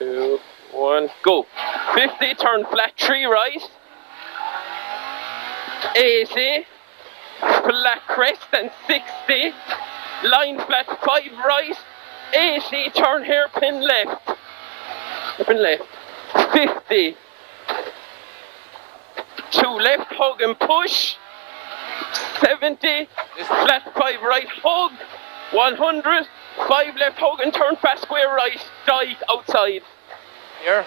2, 1, go. 50, turn flat 3 right. 80, flat crest and 60. Line flat 5 right. 80, turn hairpin left. Hairpin left. 50. 2 left, hug and push. 70, flat 5 right, hug. 100, 5 left, hug and turn fast square right, dike outside. Here?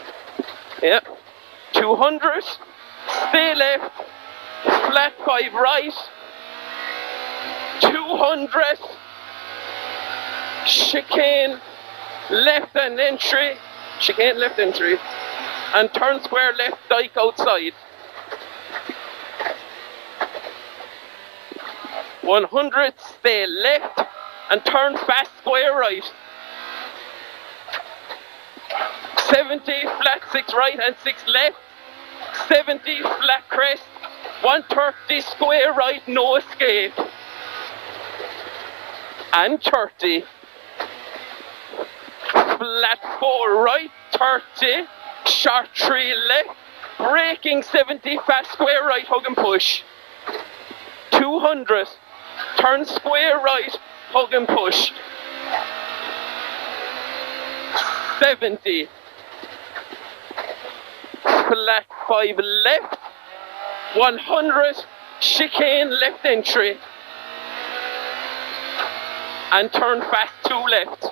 Yeah. 200, stay left, flat 5 right. 200, chicane left and entry. Chicane left entry. And turn square left, dike outside. 100, stay left and turn fast square right. 70, flat 6 right and 6 left. 70, flat crest. 130, square right, no escape. And 30. Flat 4 right, 30. Sharp 3 left. Braking 70, fast square right, hug and push. 200. Turn square right, hug and push. 70. Flat 5 left. 100. Chicane left entry. And turn fast 2 left.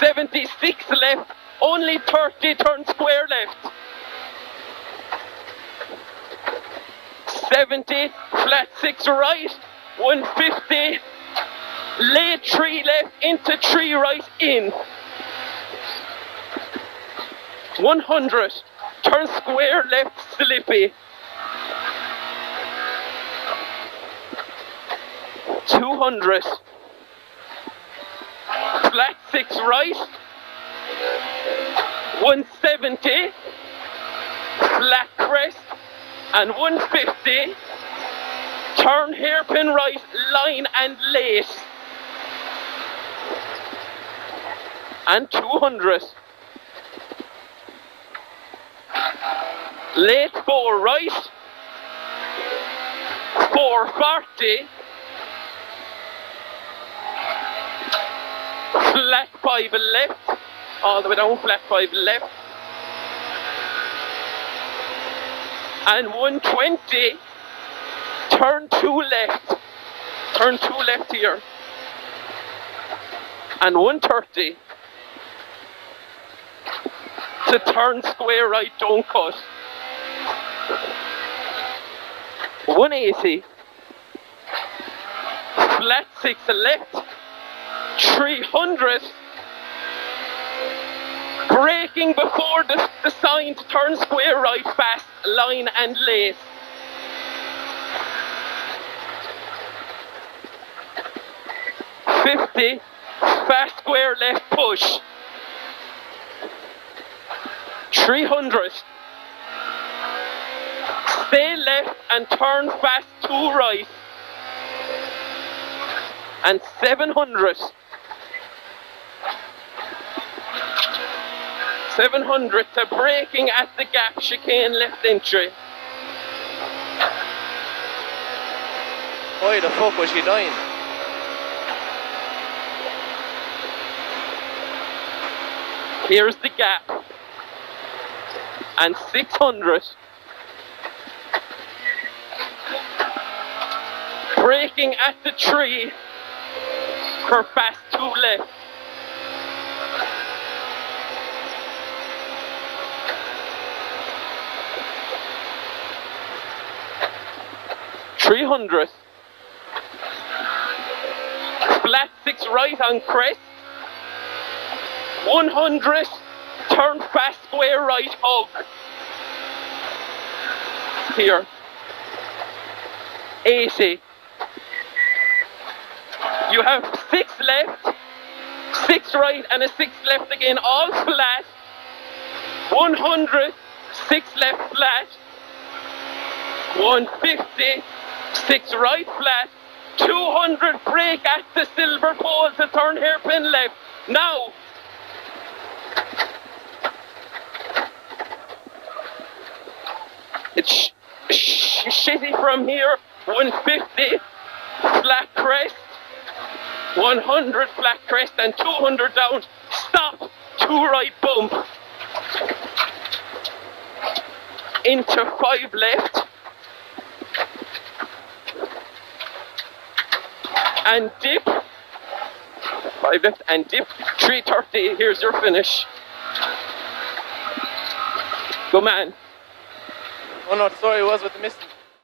76 left. Only 30, turn square left. 70, flat 6 right, 150, late 3 left, into 3 right, in. 100, turn square left, slippy. 200, flat 6 right, 170, flat crest, and 150, turn hairpin right, line and lace. And 200. Late 4 right, 440, flat 5 left, all the way down, flat 5 left. And 120, turn 2 left. Turn 2 left here. And 130, to turn square right, don't cut. 180, flat 6 left. 300, braking before the sign to turn square right, fast, line and lace. 50, fast square left push. 300, stay left and turn fast 2 right. And 700. 700 to braking at the gap, chicane left entry. Why the fuck was she dying? Here's the gap. And 600. Braking at the tree. Curve fast 2 left. .300. Flat 6 right on crest. 100. Turn fast square right hug. Here. 80. You have 6 left, 6 right and a 6 left again, all flat. 100, 6 left flat. 150, 6 right flat. 200, brake at the silver pole to turn hairpin left. Now. It's shitty from here. 150, flat crest. 100 flat crest and 200 down. Stop. 2 right bump. Into 5 left. And dip. 5 left and dip. 330. Here's your finish. Go man. Oh no, sorry, it was with the missing.